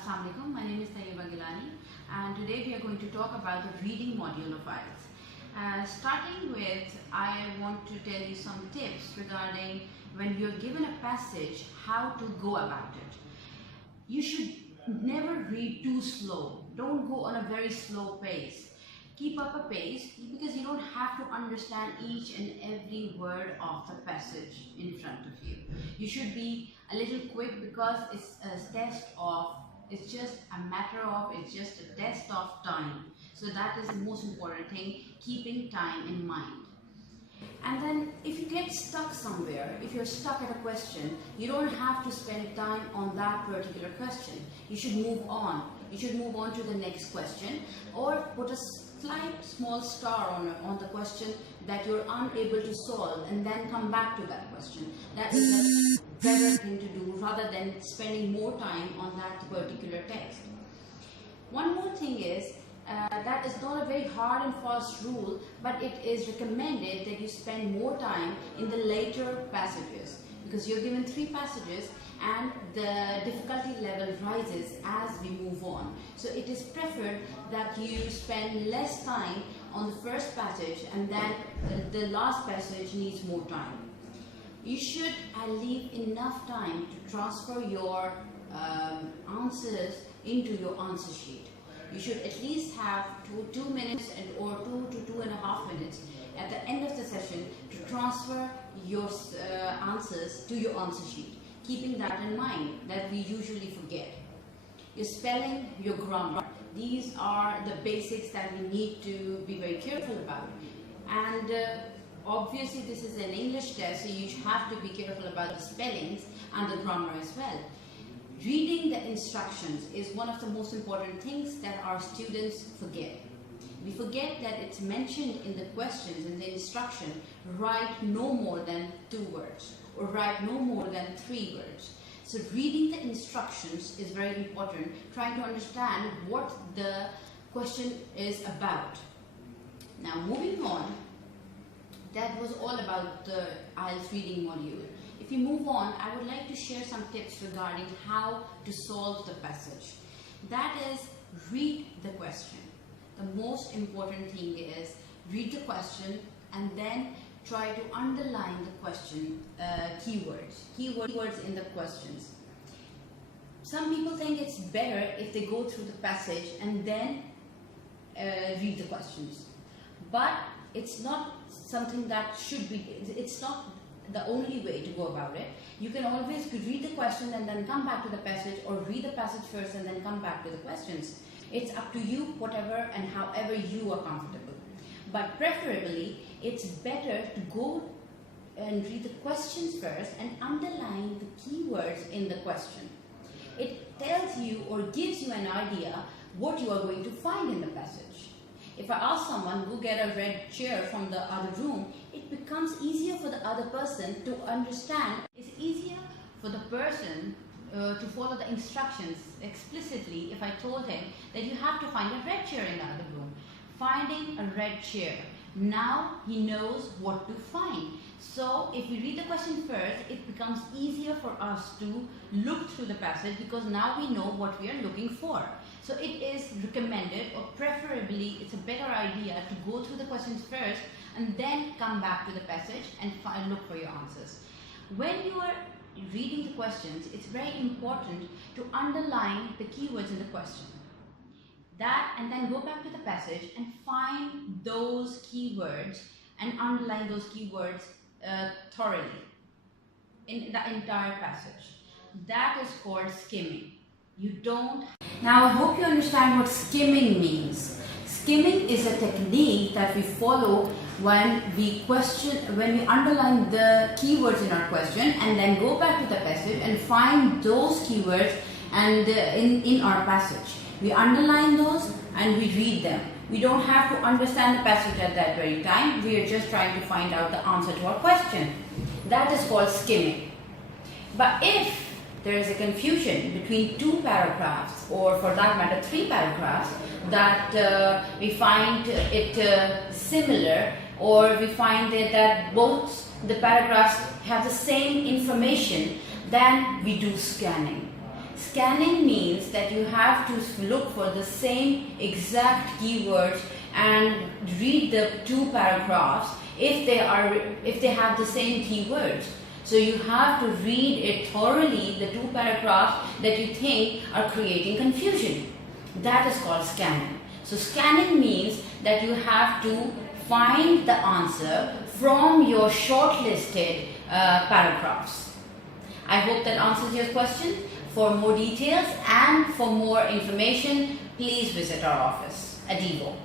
Assalamu alaikum. My name is Tayyaba Gillani, and today we are going to talk about the reading module of Ielts. Starting with, I want to tell you some tips regarding when you're given a passage, how to go about it. You should never read too slow. Don't go on a very slow pace. Keep up a pace because you don't have to understand each and every word of the passage in front of you. You should be a little quick because it's just a matter of, it's just a test of time. So that is the most important thing, keeping time in mind. And then if you get stuck somewhere, if you're stuck at a question, you don't have to spend time on that particular question. You should move on. You should move on to the next question, or put a slight small star on the question that you're unable to solve, and then come back to that question. That is a better thing to do rather than spending more time on that particular text. One more thing is, that is not a very hard and fast rule, but it is recommended that you spend more time in the later passages, because you're given 3 passages and the difficulty level rises as we move on. So it is preferred that you spend less time on the first passage, and then the last passage needs more time. You should leave enough time to transfer your answers into your answer sheet. You should at least have 2 minutes or 2 to 2.5 minutes at the end of the session to transfer your answers to your answer sheet, keeping that in mind that we usually forget. Your spelling, your grammar, these are the basics that we need to be very careful about. And obviously this is an English test, so you have to be careful about the spellings and the grammar as well. Reading the instructions is one of the most important things that our students forget. We forget that it's mentioned in the questions, in the instruction, write no more than 2 words or write no more than 3 words. So reading the instructions is very important, trying to understand what the question is about. Now moving on, that was all about the Ielts reading module. If you move on, I would like to share some tips regarding how to solve the passage. That is, read the question. The most important thing is read the question and then try to underline the question keywords in the questions. Some people think it's better if they go through the passage and then read the questions, but it's not something that should be, it's not the only way to go about it. You can always read the question and then come back to the passage, or read the passage first and then come back to the questions. It's up to you, whatever and however you are comfortable. But preferably, it's better to go and read the questions first and underline the keywords in the question. It tells you or gives you an idea what you are going to find in the passage. If I ask someone, go get a red chair from the other room, it becomes easier for the other person to understand. It's easier for the person to follow the instructions explicitly if I told him that you have to find a red chair in the other room. Finding a red chair. Now he knows what to find. So if we read the question first, it becomes easier for us to look through the passage, because now we know what we are looking for. So it is recommended, or preferably it's a better idea, to go through the questions first and then come back to the passage and look for your answers. When you are reading the questions, it's very important to underline the keywords in the question. That, and then go back to the passage and find those keywords and underline those keywords thoroughly in the entire passage. That is called skimming. Now I hope you understand what skimming means. Skimming is a technique that we follow when we underline the keywords in our question and then go back to the passage and find those keywords and in our passage. We underline those and we read them. We don't have to understand the passage at that very time. We are just trying to find out the answer to our question. That is called skimming. But if there is a confusion between 2 paragraphs, or for that matter 3 paragraphs, that we find it similar, or we find that both the paragraphs have the same information, then we do scanning. Scanning means that you have to look for the same exact keywords and read the two paragraphs if they have the same keywords. So you have to read it thoroughly, the two paragraphs that you think are creating confusion. That is called scanning. So scanning means that you have to find the answer from your shortlisted paragraphs. I hope that answers your question. For more details and for more information, please visit our office at Ielts.